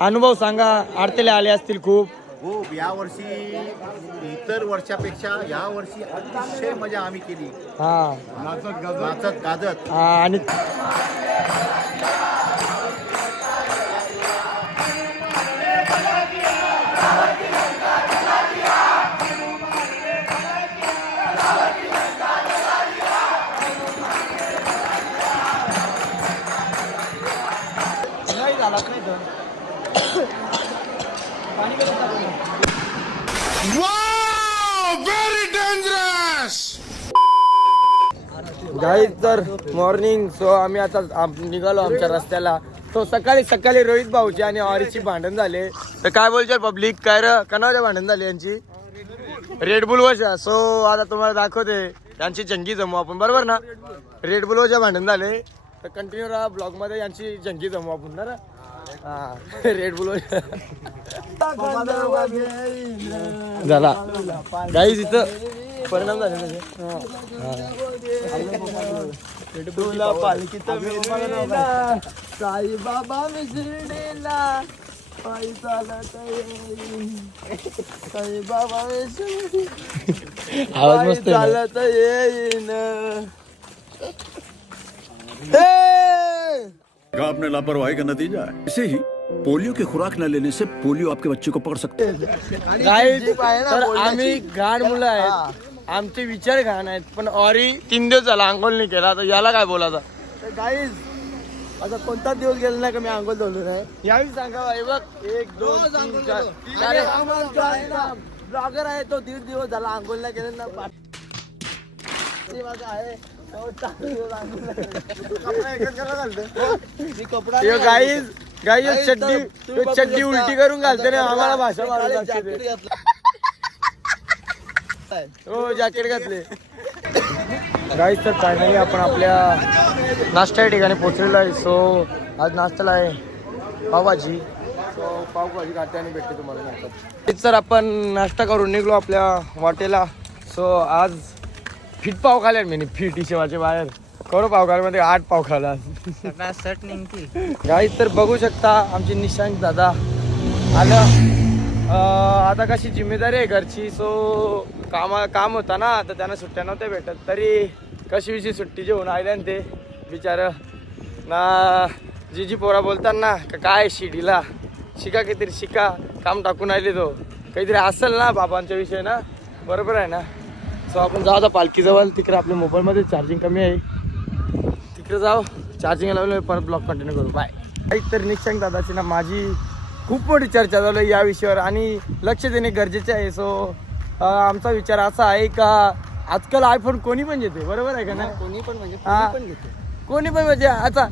अनुभव सांगा, आरतीला आले असतील खूप. हो, या वर्षी इतर वर्षापेक्षा या वर्षी अतिशय मजा आम्ही केली. हा नाचत गाजत. आणि गाईज तर मॉर्निंग. सो आम्ही आता निघालो आमच्या रस्त्याला. तो सकाळी रोहित भाऊची आणि ऑरीची भांडण झाले. तर काय बोलचे पब्लिक, काय र कनावच्या भांडण झाली यांची रेड बुल वरच्या. सो आता तुम्हाला दाखवते त्यांची जंगी जमू आपण, बरोबर ना. रेड बुल वरच्या भांडण झाले तर कंटिन्यू राहा ब्लॉग मध्ये, यांची जंगी जमू आपण ना. हा रेड बुल झाला गाईज, इथं परिणाम झाले त्याचे. तुला पालखीत साई बाबा मिसळीला पायी चालत साई बाबा आवाज मस्त चालत येईन. आपने लापरवाही का नतीजा है. ऐसे ही पोलियो की खुराक न लेने से पोलियो आपके बच्चे को पकड़ सकते हैं. तर आम्ही घाण मुलं आहेत, आमचे विचार घाण आहेत. पण ऑरी 3 दिवस झाला अंघोळ नाही केला, तर याला काय बोलायचं. गाईज आता कोणता दिवस गेला नाही का मी अंघोळ धुलो नाही. यावेळी सांगा भाई बघ, 1 2 3 4 ब्लॉगर आहे तो 1.5 दिवस झाला अंघोळ नाही केलं ना. आहे गाईज चड्डी उलटी करून घालते ना आम्हाला भाषा मारायला. हो जॅकेट घातले. गाईज तर फायनली आपण आपल्या नाश्त्या ठिकाणी पोहोचलेलो आहे. सो आज नाश्त्याला आहे पावभाजी. सो पावभाजी खाते आणि भेटते तुम्हाला नंतर. तर आपण नाश्ता करून निघलो आपल्या वाटेला. सो आज फिट पाव खाले मी, फिट शिवाचे बाहेर करो पाव खाल्यामध्ये 8 पाव खाला. गाईज तर बघू शकता आमचे निशांक दादा आलं. आता कशी जिम्मेदारी आहे घरची. सो काम होता ना, तर त्यांना सुट्ट्या नव्हत्या भेटत. तरी कशी सुट्टी जेवून आल्या ते बिचार ना. जी पोरा बोलतात ना काय शिडीला शिका, काहीतरी शिका, काम टाकून आले. तो काहीतरी असेल ना बाबांच्या विषय ना, बरोबर आहे ना. सो आपण जाऊ आता पालखीजवळ. तिकडे आपल्या मोबाईलमध्ये चार्जिंग कमी आहे, तिकडे जाऊ चार्जिंग लावलं, परत ब्लॉग कंटिन्यू करू. बाय. तर निशांक दादाची ना माझी खूप मोठी चर्चा झाली या विषयावर आणि लक्ष देणे गरजेचे आहे. सो आमचा विचार असा आहे का आजकाल आयफोन कोणी पण घेते, बरोबर आहे का नाही. कोणी पण म्हणजे आता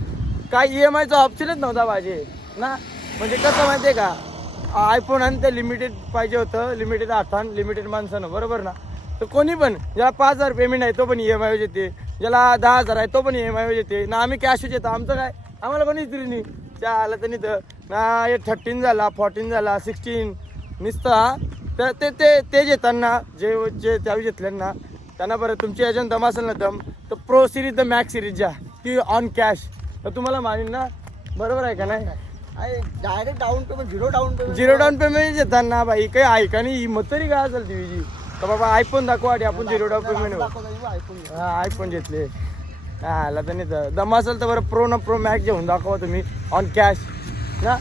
काय EMI चा ऑप्शनच नव्हता पाहिजे ना. म्हणजे कसं माहिती आहे का, आयफोन आणि ते लिमिटेड पाहिजे होतं, लिमिटेड आठान लिमिटेड माणसानं, बरोबर ना. तर कोणी पण ज्याला 5,000 पेमेंट आहे तो पण EMI वर येते, ज्याला 10,000 आहे तो पण EMI वर येते ना. आम्ही कॅशच येतो, आमचं काय आम्हाला कोणीच तरी नाही. त्या आलं तर नाही तर ना. 13 झाला, 14 झाला, 16 नुसतं. तर ते घेताना जे त्यावेळी घेतल्यांना त्यांना बरं तुमची एजंट दम असेल ना दम, तर pro series the max series ज्या ती ऑन कॅश तर तुम्हाला मानेल ना, बरोबर आहे का नाही. Direct down payment, zero down payment घेताना भाई काही ऐका नाही हिंमत तरी काय असेल टीव्हीची. तर बाबा आयफोन दाखवा आधी, आपण 0 डाऊन पेमेंट आयफोन घेतले. आला तर नाही दम असेल तर बरं प्रो मॅक्स घेऊन दाखवा तुम्ही ऑन कॅश ना.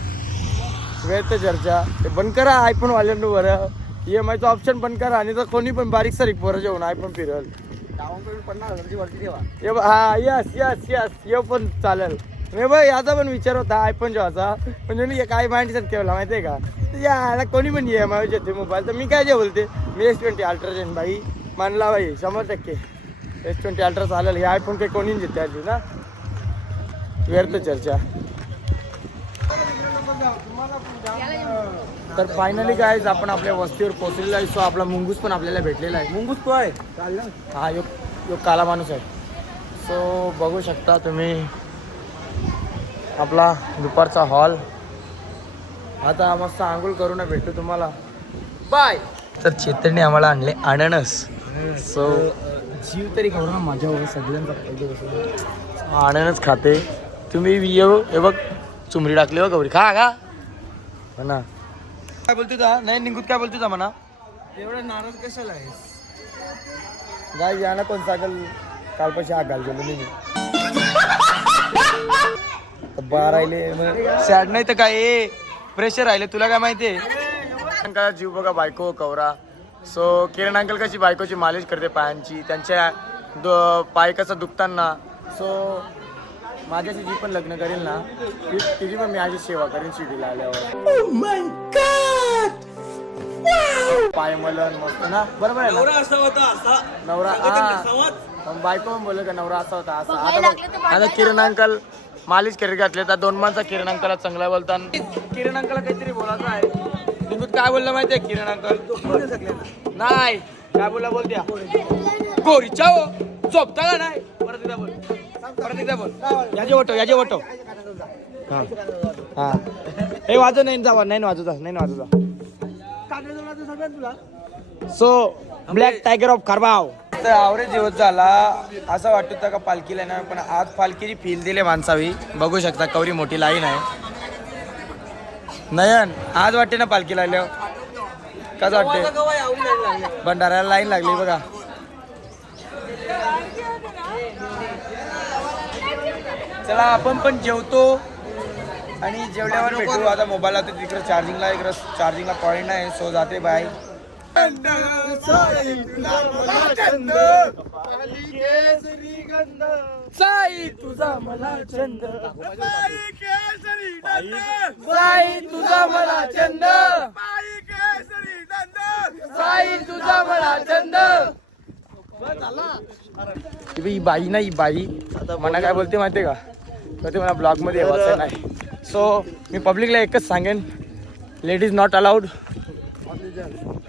वेळ तर चर्चा ते बंद करा आयफोन वाल्यांना. बरं EMI चा ऑप्शन बंद करा आणि तर कोणी पण बारीक सारीक पोरं जेवण आयफोन फिरल. डाऊन पेमेंट 50,000 वरती ठेवा. हा यस ये पण चालेल. नाही बघ याचा पण विचार होता आयफोन जेवायचा, म्हणजे काय माइंडसेट केला माहिती आहे का. याला कोणी पण EMI घेते मोबाईल. तर मी काय जे बोलते, मी S20 अल्ट्रा घेईन भाई, मानला भाई 100%. S20 अल्ट्रा चालेल. हे आयफोन काही कोणी घेते आधी ना, व्यर्थ चर्चा. तर फायनली काय आपण आपल्या वस्तीवर पोहोचलेला आहे. सो आपला मुंगूस पण आपल्याला भेटलेला आहे. मुंगूस तो आहे हा, यो काला माणूस आहे. सो बघू शकता तुम्ही आपला दुपारचा हॉल. आता मस्त आंघोळ करून भेटतो तुम्हाला. बाय. तर चेतनने आम्हाला आणले अननस. सो जीव तरी खाऊ ना माझ्यावर सगळ्यांचा अननस खाते. तुम्ही हे बघ चुमरी टाकली बघ गौरी, खा हो ना. काय बोलतो ता नाही निघूत काय बोलतो ता म्हणा एवढा नाराज कशाला आहे? गाय याना कोण सांगल कालपाशी आग घाल गेलो मी बारा राहिले सॅड नाही तर काय प्रेशर राहिले तुला काय माहितीये का जीव बघा बायको कवरा. सो किरण अंकल कशी बायकोची मालिश करते पायांची त्यांच्या पाय कसं दुखताना. सो माझ्याशी जी पण लग्न करेल ना तिची पण मी माझी सेवा करेन शिर्डीला आल्यावर. पाय मलन मस्त ना बरोबर आहे ना. असा होता असा नवरा बायको पण बोलले का नवरा असा होता असा. आता किरण अंकल मालिश करीत घातले तर 2 माणसं किरण अंकलला चांगला बोलतात. किरण अंकलला काहीतरी बोलायचं आहे. निघूत काय बोललं माहितीये किरण अंकल नाही काय बोलला बोलत्या गोरीच्या हो झोपता का नाही. परत एकदा बोल परत एकदा बोल याचे वटो हा हा हे वाजव नाही जावा नाही वाजवता सो ब्लॅक टायगर ऑफ खारबाव. तर आवरेज दिवस झाला असं वाटत होतं का पालखीला ना पण आज पालखीची फील दिली माणसावी. बघू शकता कवरी मोठी लाईन आहे. नयन आज वाटते ना पालखीला आल्यावर कसं वाटते. भंडाऱ्याला लाईन लागली बघा. चला आपण पण जेवतो आणि जेवल्यावर भेटू. आता मोबाईल आता तिकडे चार्जिंगला पॉईंट नाही. सो जाते बाय. साई तुझा मला छंद साई तुझा मला छंद साई तुझा मला छंद. ही बाई ना ही बाई मला काय बोलते माहितीये का तर मला ब्लॉग मध्ये यायचं नाही. सो मी पब्लिकला एकच सांगेन ladies not allowed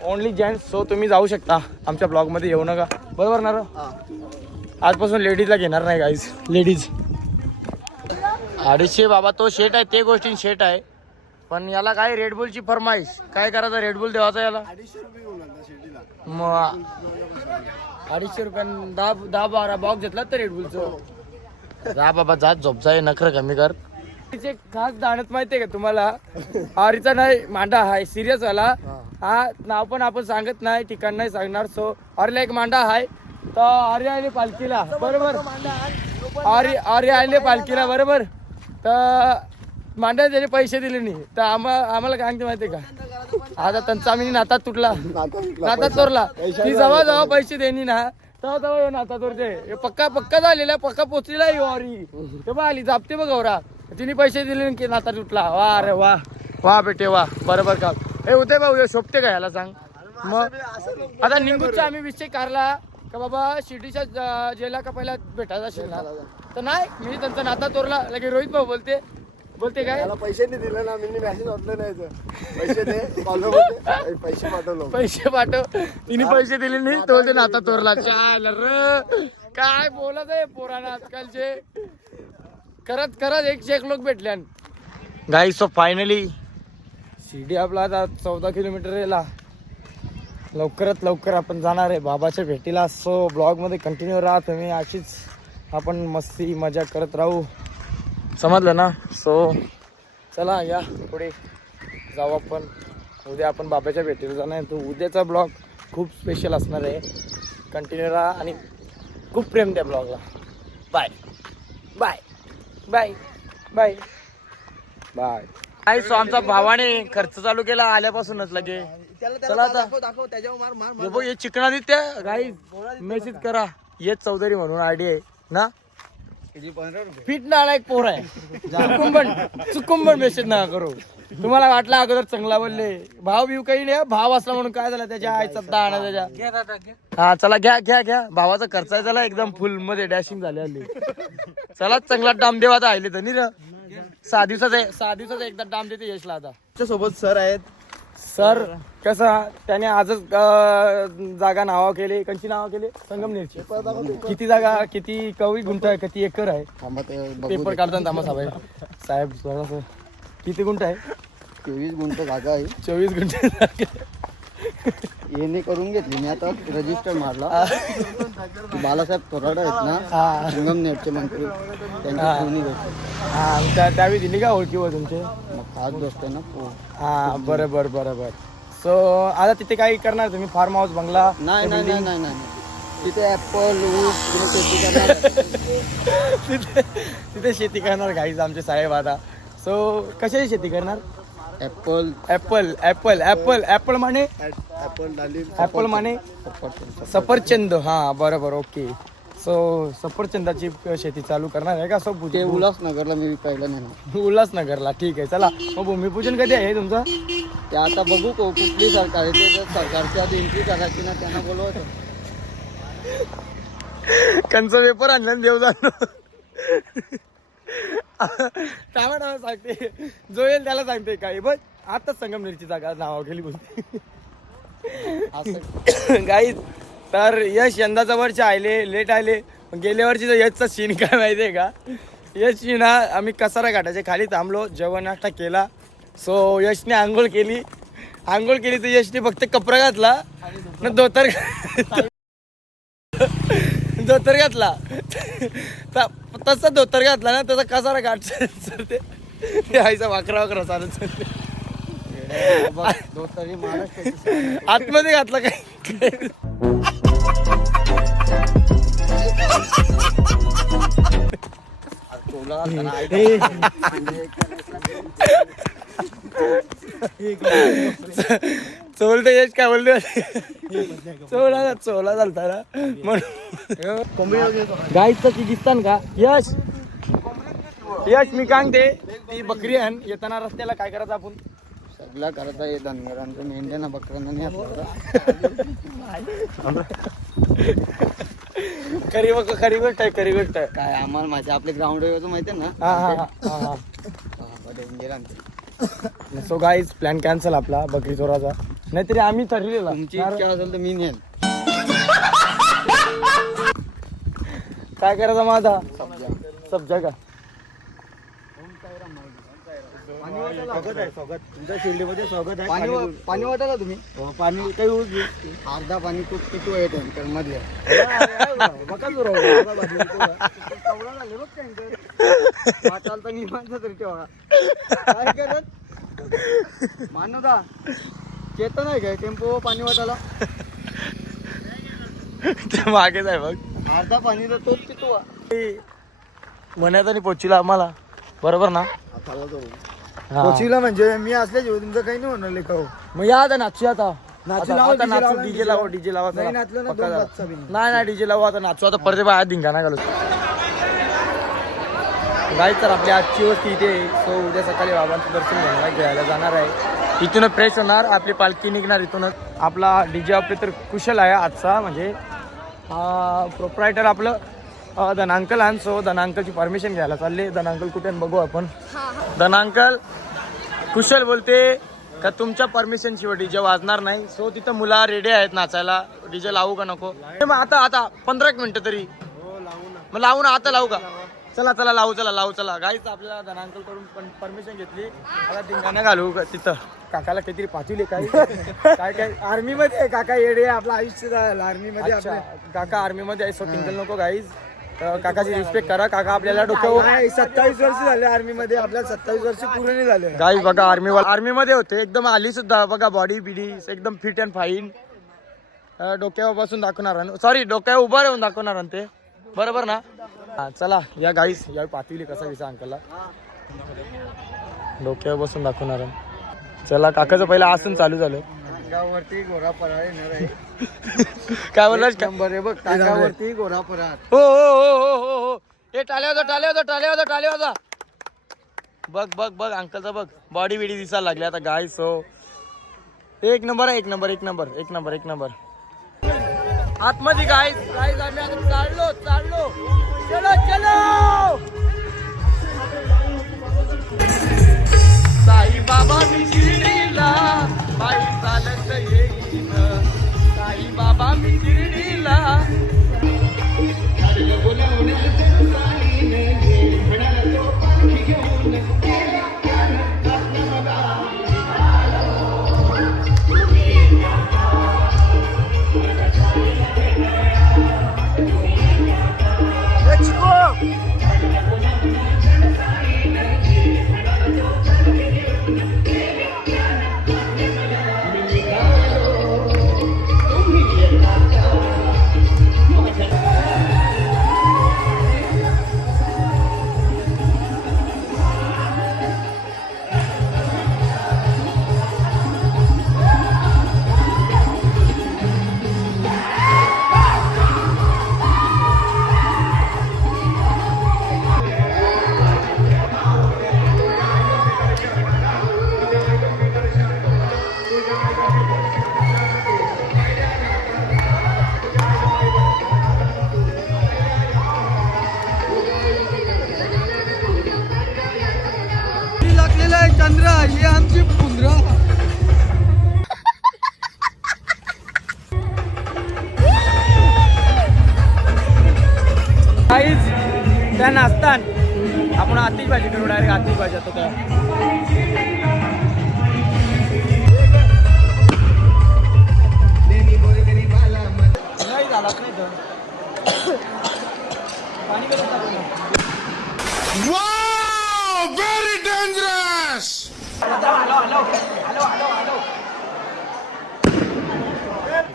only gents. So तुम्ही जाऊ शकता आमच्या ब्लॉग मध्ये येऊ नका बरोबर ना. आजपासून लेडीजला घेणार नाही गाईज. लेडीज 250 बाबा तो शेट आहे ते गोष्टी शेट आहे पण याला काय रेडबुलची फरमाईश काय करायचं रेडबुल देवाचा याला मग 250 रुपयानं 10-12 बॉक्स घेतला तर रेडबुलचं. जा बाबा जात झोपचा नखर कमी कर. तिचे खास जाणत माहितीये का तुम्हाला आरीचा नाही मांडा हाय सिरियस वाला. हा नाव पण आपण सांगत नाही ठिकाण नाही सांगणार. सो आरीला एक मांडा हाय तर आर्य आले पालखीला बरोबर. आर्य आले पालखीला बरोबर तर मांडा त्याने पैसे दिले नाही तर आम्हाला काय सांगते माहितीये का आता त्यांचा आम्ही नातात तुटला नातात तोरला ती जवळ पैसे देणी ना तेव्हा नाता तोरते. पक्का झालेला पक्का पोचलेला आरी तेव्हा आली जापते बघ गौरा तिने पैसे दिले की नाता तुटला. वा अरे वा वा बेटे वा बरोबर का हे उदय भाऊ शोभते का याला सांग. मग आता निंगूचा आम्ही विषय काढला का बाबा शिर्डीच्या जेला का पहिला भेटायचा असेल ना तर नाही मी त्यांचा नाता तोरला लगे रोहित भाऊ बोलते काय पैसे नाही दिले ना मी मॅसेज वाटलं नाही पैसे दे पैसे पाठव तिने पैसे दिले नाही तो ते नाता तोरला. काय बोलत आहे पोराना आजकालचे करत एक लोक भेटले. गाईस सो फायनली शिर्डी आपला आता 14 किलोमीटर गेला. लवकरात लवकर आपण जाणार आहे बाबाच्या भेटीला. सो ब्लॉग मध्ये कंटिन्यू राहा तुम्ही अशीच आपण मस्ती मजा करत राहू समजलं ना. सो चला या पुढे जाऊ आपण. उद्या आपण बाबाच्या भेटीला जाणार आहे. तो उद्याचा ब्लॉग खूप स्पेशल असणार आहे. कंटिन्यू राहा आणि खूप प्रेम द्या ब्लॉगला. Bye bye bye bye bye. काय सो आमचा भावाने खर्च चालू केला आल्यापासूनच लगे. चला आता दाखव त्याच्यावर मार बघ हे चिकनादित्य गाई मेसेज करा ये चौधरी म्हणून आयडी आहे ना. फिट ना एक पोर आहे चुकुंबन मेसेज ना करू. तुम्हाला वाटलं अगोदर चांगला बोलले भाव बिव काही नाही. भाव असला म्हणून काय झालं त्याच्या आईचा दाणा त्याच्या. हा चला घ्या भावाचा खर्च आहे चला एकदम फुल मध्ये डॅशिंग झाले आले. चला चांगला डाम देवाचा आले तर नि 6 दिवसाचा एकदा डाम देते यशला. आता सोबत सर आहेत. सर कसा त्याने आजच जागा नावा केली. कंची नावा केली संगमनेरची. किती जागा किती कवी गुंठ आहे किती एकर आहे पेपर काढताना तामा साहेब किती गुंठ आहे 24 गुंठ जागा आहे. 24 गुंठ येणे करून घेतली मी आता रजिस्टर मारला. बालासाहेब थोराडे आहेत ना संगमनेरचे मंत्री त्यांची ठेवणी घेतली. हा त्यावेळी दिली का ओळखी व तुमचे? मग खास गोष्ट आहे ना. हा बरोबर. सो आता तिथे काय करणार तुम्ही? फार्म हाऊस बंगला? नाही तिथे ऍपल ऊस शेती करणार. तिथे शेती करणार गाईज आमचे साहेब आता. सो कशाची शेती करणार? ऍपल माने ऍपल माने सफरचंद. हा बरोबर ओके. सो सफरचंदाची शेती चालू करणार आहे का? सो ते उल्हासनगरला मी विकायला नाही. उल्हासनगरला ठीक आहे. चला मग भूमिपूजन कधी आहे तुमचं? ते आता बघू कुठली सरकार आहे ते. सरकारच्या आधी एंट्री करायची ना त्यांना बोलवत. कंच पेपर आणलं देव जाणं. टामा सांगते जो येईल त्याला सांगते काय बघ. आताच संगमनेरची जागा नावा गेली बोलते गाईज. तर यश यंदाचा वर्ष आले लेट आले. गेल्या वर्षीचा यशचा सीन काय माहिती आहे का? यश ना आम्ही कसारा घाटाच्या खाली थांबलो, जेवण नाश्ता केला. सो यशने आंघोळ केली तर यशने फक्त कपडा घातला न धोतर घातला. तसा धोतर घातला ना तसा कसारा घाट सर ते आईचा वाकरा चालत आतमध्ये घातला काय. चोलते यश काय बोलते चोला चालता ना म्हणून गाईचं किगिस्तान का. यश मी सांगते ती बकरी आहे येताना रस्त्याला काय करायचं आपण? सगळं करता ये धनगरांचं मेंढ्यांना बकऱ्यांना नाही आपल्याला. खरी गोष्ट आहे. काय आम्हाला माहिती आपले ग्राउंड माहिती आहे ना. हा. सो गाईज प्लॅन कॅन्सल आपला बकरी चोराचा. नाहीतरी आम्ही ठरलेला. तुमची इच्छा असेल तर मी नेन. काय करायचं माझा सब्जा का? तुमच्या शिर्डीमध्ये स्वागत आहे. पाणी वाटायला तुम्ही पाणी काही ऊस अर्धा पाणी तू किती आहे टँकर मध्ये. वाटाल निवांत तरी तेव्हा काय करत मानवदा चेतन आहे काय टेम्पो पाणी वाटायला ते मागेच आहे बघ. अर्धा पाणी तर तोच पितो. मण्यात आणि पोचीला आम्हाला बरोबर ना. पोचीला म्हणजे मी असल्या जेव्हा तुमचं काही नाही होणार लेखा. मग या आता नाचू आता डीजे लावा नाही नाचलं ना दोन बादशाह बी. नाही डीजे लावा आता नाचू आता परत बाहेर धिंगाणा घालू. गाईज तर आपली आजची वस्ती इथे. सो उद्या सकाळी बाबांचं दर्शन घ्यायला जाणार आहे. इथूनच फ्रेश होणार आपली पालखी निघणार इथूनच. आपला डीजे ऑपरेटर कुशल आहे आजचा म्हणजे प्रोप्रायटर आपलं धनांकल आहे. सो धनांकलची परमिशन घ्यायला चालले. धनांकल कुठे बघू आपण. धनांकल कुशल बोलते का तुमच्या परमिशन शिवाय डीजे वाजणार नाही. सो तिथं मुला रेडी आहेत नाचायला. डीजे लावू का नको? मग आता 15 मिनिटं तरी मग लावू ना. आता लावू का? चला लावू चला. गाईच आपल्याला धनांकल करून परमिशन घेतली. आता धिंगाणा घालू तिथं. काकाला काहीतरी पाठवले काय आर्मी मध्ये काका येडे आपलं आयुष्य झालं आर्मी मध्ये. काका आर्मी मध्ये आहे. सो टिंगल नको गाईज. काकाची रिस्पेक्ट करा. काका आपल्याला डोक्यावर 27 वर्ष झाले आर्मी मध्ये. आपल्याला 27 वर्ष पूर्ण नाही झाले. गाईज बघा आर्मी मध्ये होते एकदम आली सुद्धा बघा. बॉडी बिडी एकदम फिट अँड फाईन. डोक्यावर बसून दाखवणार. सॉरी डोक्यावर उभा राहून दाखवणार ते बरोबर ना. चला या गाईस यावेळी पाठवली कसा विसा अंकलला. डोक्यावर बसून दाखवणार. चला काकाचं पहिला आसन चालू झालं. टांगावरती घोडा परार येणार आहे. काय बोललास? नंबर आहे बघ टांगावरती घोडा परार. हो हे टाल्या होता. बघ अंकलचा बघ बॉडी बिडी दिसायला लागली आता गाईस. हो एक नंबर आतमध्ये गाईस आम्ही आता चाललो. चलो साई बाबा मी शिर्डीला पायी चालत येईन. साई बाबा मी शिर्डीला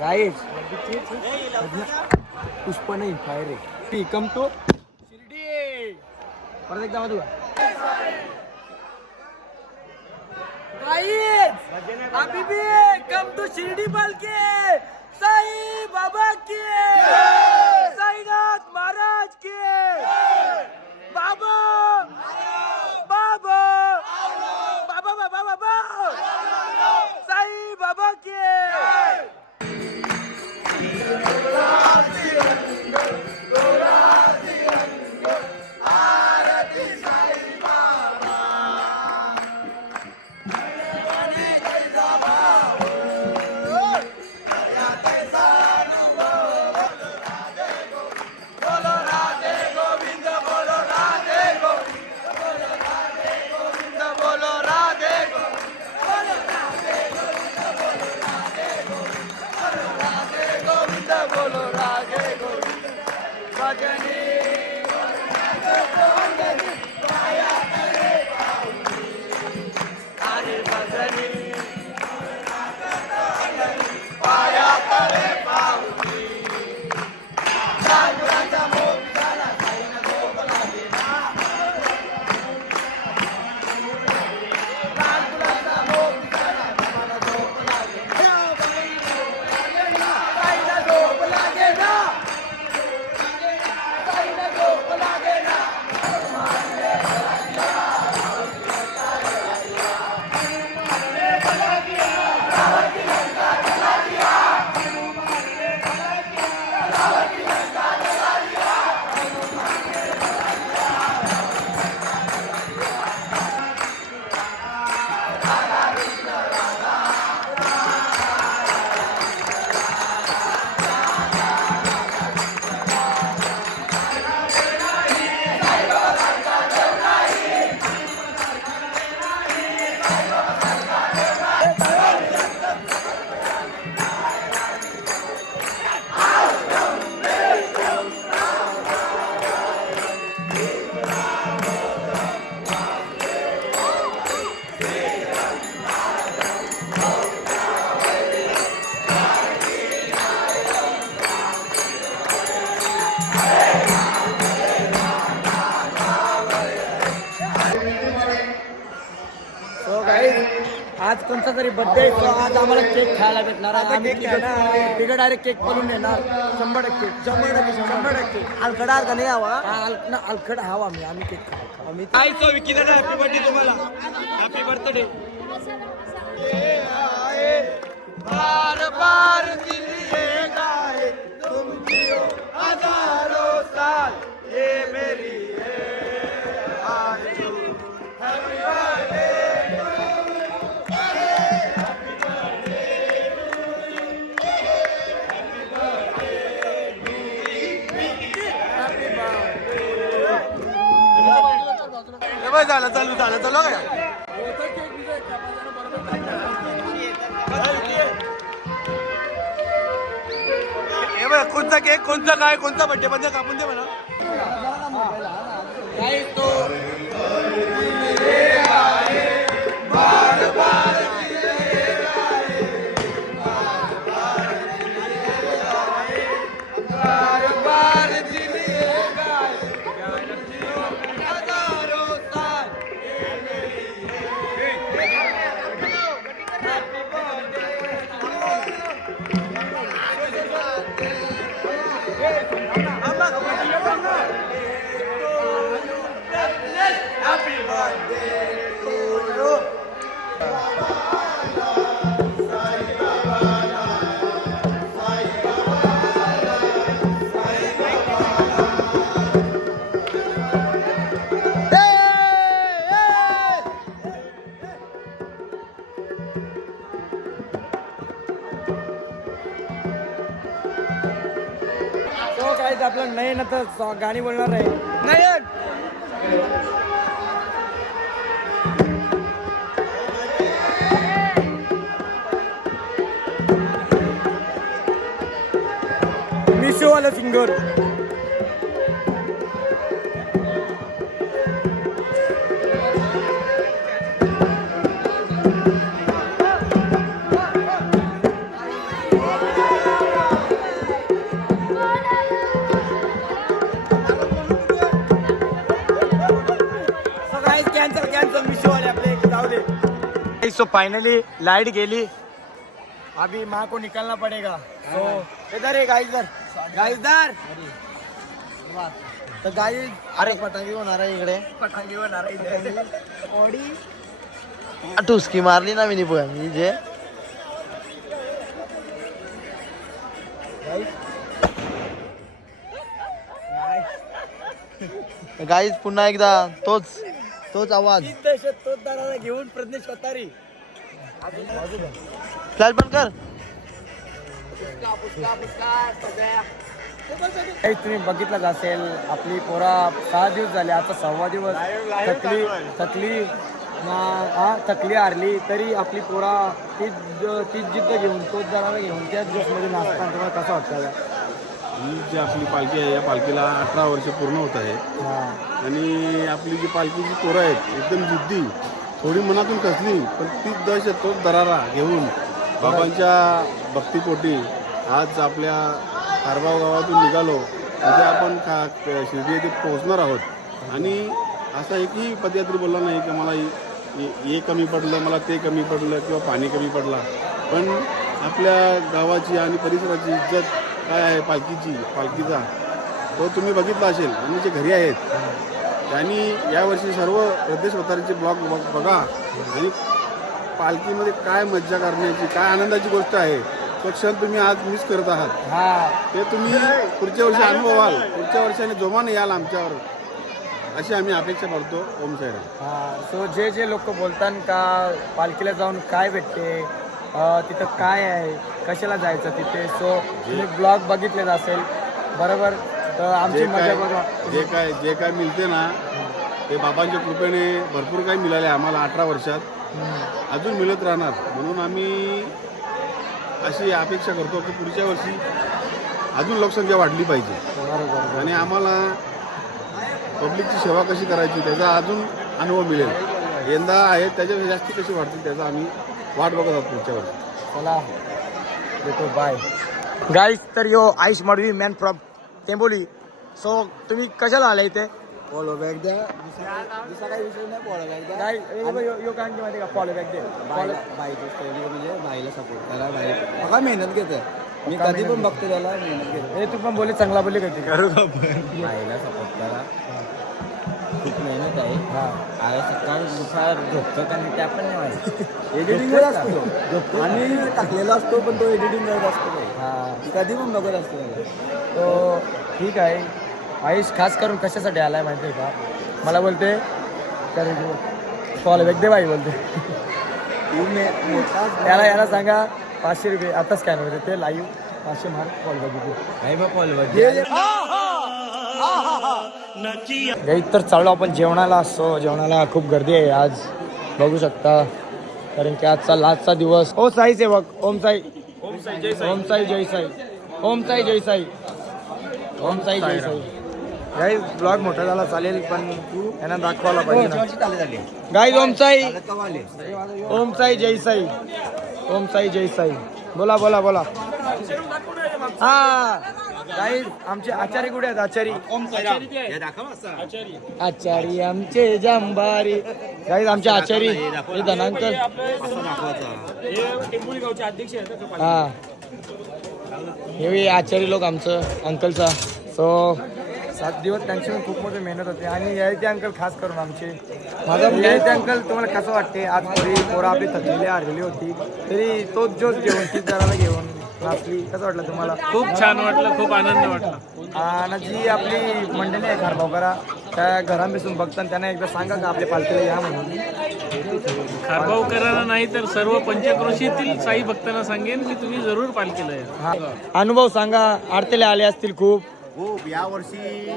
गाईज पुष्प नाही फायर आहे कम टू शिर्डी परत एकदा मधू अभी भी कम टू शिर्डी पालके साई बाबा की साईनाथ महाराज की बाबा बाबा बाबा बाबा बाबा साई बाबा की आज कोणता तरी बर्थडे तो आज आम्हाला केक खायला भेटणार आम्ही तिकडे डायरेक्ट केक बनवून देणार 100% अलकडा का नाही हवा अलकड हवा आम्ही केक खाऊ आम्ही विकी दादा हॅपी बर्थडे तुम्हाला हॅपी बर्थडे बार बार दिल ये गाए तुम जियो हजारों साल ये मेरी झालं चालू काय कोणता केक कोणता काय कोणता बड्डे बंद कापून दे म्हणा तो आपलं नयन आता गाणी बोलणार आहे नयन मिशो वाला सिंगर फाइनली लाइट गेली. अभी माँ को निकलना पड़ेगा. तो इधर है गाइजर. तर गाई अरे पटांगी होणार आहे इकडे. पटांगी होणार आहे. टुसकी मारली ना मी जे गाईज पुन्हा एकदा तोच आवाज. तोच दाराला घेऊन प्रज्ञेश कोतारी. फ्लॅश बंद कर. तुम्ही बघितलंच असेल आपली पोरा 6 दिवस झाले. आता 6वा दिवस. थकली हारली तरी आपली पोरा तीच जिद्द घेऊन तोच दाराला घेऊन त्याच जोशमध्ये नाचताना तुम्हाला कसं वाटतं? ही जी आपली पालखी आहे या पालखीला 18 वर्ष पूर्ण होत आहे. आणि आपली जी पालखीची पोरं आहेत एकदम जिद्दी, थोडी मनातून कसली पण तीच दश तोच दरारा घेऊन बाबांच्या भक्तीपोटी आज आपल्या कारभाव गावातून निघालो. म्हणजे आपण शिर्डी येथे पोहोचणार आहोत. आणि असा एकही पदयात्री बोलला नाही की मला हे कमी पडलं, मला ते कमी पडलं किंवा पाणी कमी पडला. पण आपल्या गावाची आणि परिसराची इज्जत काय आहे पालखीचा तो तुम्ही बघितला असेल. आणि जे घरी आहेत त्यांनी यावर्षी सर्व प्रदेश वतारीचे ब्लॉग बघा. आणि पालखीमध्ये काय मज्जा करण्याची काय आनंदाची गोष्ट आहे तो क्षण तुम्ही आज मिस करत आहात. ते तुम्ही पुढच्या वर्षी अनुभवाल, पुढच्या वर्षाने जोमाने याल आमच्यावर अशी आम्ही अपेक्षा करतो. ओम साईराम. सो जे लोक बोलतात का पालखीला जाऊन काय भेटते, तिथं काय आहे, कशाला जायचं तिथे. सो तुम्ही ब्लॉग बघितलेच असेल बरोबर. तर आमची मजा बघा. जे काय मिळते ना ते बाबांच्या कृपेने भरपूर काही मिळाले आम्हाला 18 वर्षात. अजून मिळत राहणार. म्हणून आम्ही अशी अपेक्षा करतो की पुढच्या वर्षी अजून लोकसंख्या वाढली पाहिजे. बरोबर. आणि आम्हाला पब्लिकची सेवा कशी करायची त्याचा अजून अनुभव मिळेल. यंदा आहे त्याच्यापेक्षा जास्ती कशी वाढतील त्याचा आम्ही वाट बघत आहोत पुढच्या वर्षी. चला देतो बाय गाईज. तर yo Ayush Madvi man from Temboli. So तुम्ही कशाला आला इथे? पॉलो बॅग द्या. दुसरा काही विषय नाही. पॉलो बॅग द्या. काय यो काय माहिती का पॉलो बॅग दे. बाईची स्टोरी म्हणजे बाईला सपोर्ट करा. बघा मेहनत घेते. मी कधी पण बघतो त्याला मेहनत घेते. हे तू पण बोले चांगला बोलले कधी करू का बाईला सपोर्ट करा. खूप मेहनत आहे. आज सकाळ दुपार झोपतो आणि त्या पण नाही माहिती. एडिटिंग असतो आणि टाकलेला असतो पण तो एडिटिंग करत असतो. कधी पण बघत असतो त्याला. तो ठीक आहे. आयुष खास करून कशासाठी आलाय माहिती आहे का? मला बोलते फॉलो बॅग दे बाई बोलते. याला सांगा 500 रुपये आता स्कॅनर देते लाईव्ह 500 मार्क फॉलो बॅग गाई. तर चाललो आपण जेवणाला. असतो जेवणाला खूप गर्दी आहे आज बघू शकता. कारण की आजचा लास्टचा दिवस. ओ साई सेवक ओम साई जय साई. ओम साई जय साई. ओम साई जय साई. ओम साई जय साई. गाईज ब्लॉग मोठा झाला चालेल पण यांना दाखवायला पाहिजे ना. गाईज ओम साई. ओम साई जय साई. ओम साई जय साई. बोला बोला बोला. हा गाईज आमचे आचारी कुठे आहेत? आचारी आचारी आमचे जांबारी. गाईज आमचे आचारी हे धनांकल. हा हे आचारी लोक आमचं अंकलचा. सो 7 दिवस त्यांची पण खूप मोठी मेहनत होती. आणि यायचे अंकल खास करून आमचे यायचे अंकल तुम्हाला कसं वाटते? आज पोरं आपली थकलेली हारलेली होती तरी तोच जोश घेऊन तीच जराला घेऊन नाचली. कसं वाटलं तुम्हाला? खूप छान वाटलं. खूप आनंद वाटला. आणि जी आपली मंडळी आहे खारभावकरा त्या घरात बसून बघताना त्यांना एकदा सांगा का आपल्या पालखीला या म्हणून. खारभावकरांना नाही तर सर्व पंचक्रोशीतील साई भक्तांना सांगेन की तुम्ही जरूर पालखीला या. हा अनुभव सांगा. आरतीला आले असतील खूप. खूप यावर्षी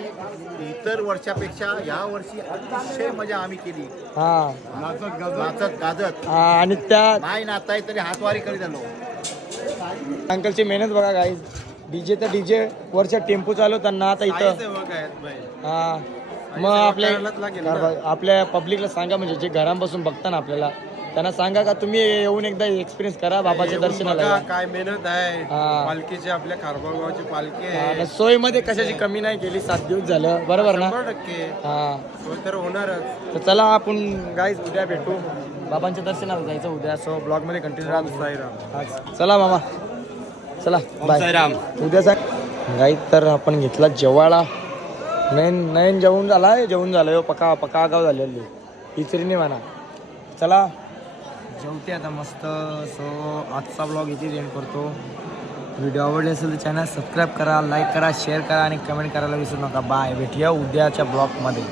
इतर वर्षापेक्षा यावर्षी अतिशय मजा आम्ही केली. हा नाचत गाजत. आणि त्या नाही नाचताय तरी हातवारी करीत आलो. अंकलची मेहनत बघा गाईज. डीजे तर डीजे वरच्या टेम्पो चालवताना आता इथं. हा मग आपल्या पब्लिकला सांगा म्हणजे जे घरांपासून बघता ना आपल्याला त्यांना सांगा का तुम्ही येऊन एकदा एक्सपिरियन्स करा बाबाच्या दर्शनाला. काय मेहनत आहे हा पालखीची. आपल्या खारबाव गावची पालखी आहे. सोयीमध्ये कशाची कमी नाही केली. 7 दिवस झालं बरोबर ना. 100% हा सोय तर होणारच. तर चला आपण गाईज उद्या भेटू. बाबांच्या दर्शनाला जायचं उद्या. सो ब्लॉगमध्ये कंटिन्यू राहा. चला मामा, चला बाय. उद्या सांग गाई. तर आपण घेतला जेवायला. नयन जेवून झालं हो. पका आगाव झालेली इचरीने म्हणा. चला जेवते आता मस्त. सो आजचा ब्लॉग इथे एंड करतो. व्हिडिओ आवडले असेल तर चॅनल सबस्क्राईब करा, लाईक करा, शेअर करा आणि कमेंट करायला विसरू नका. बाय. भेटूया उद्याच्या ब्लॉगमध्ये.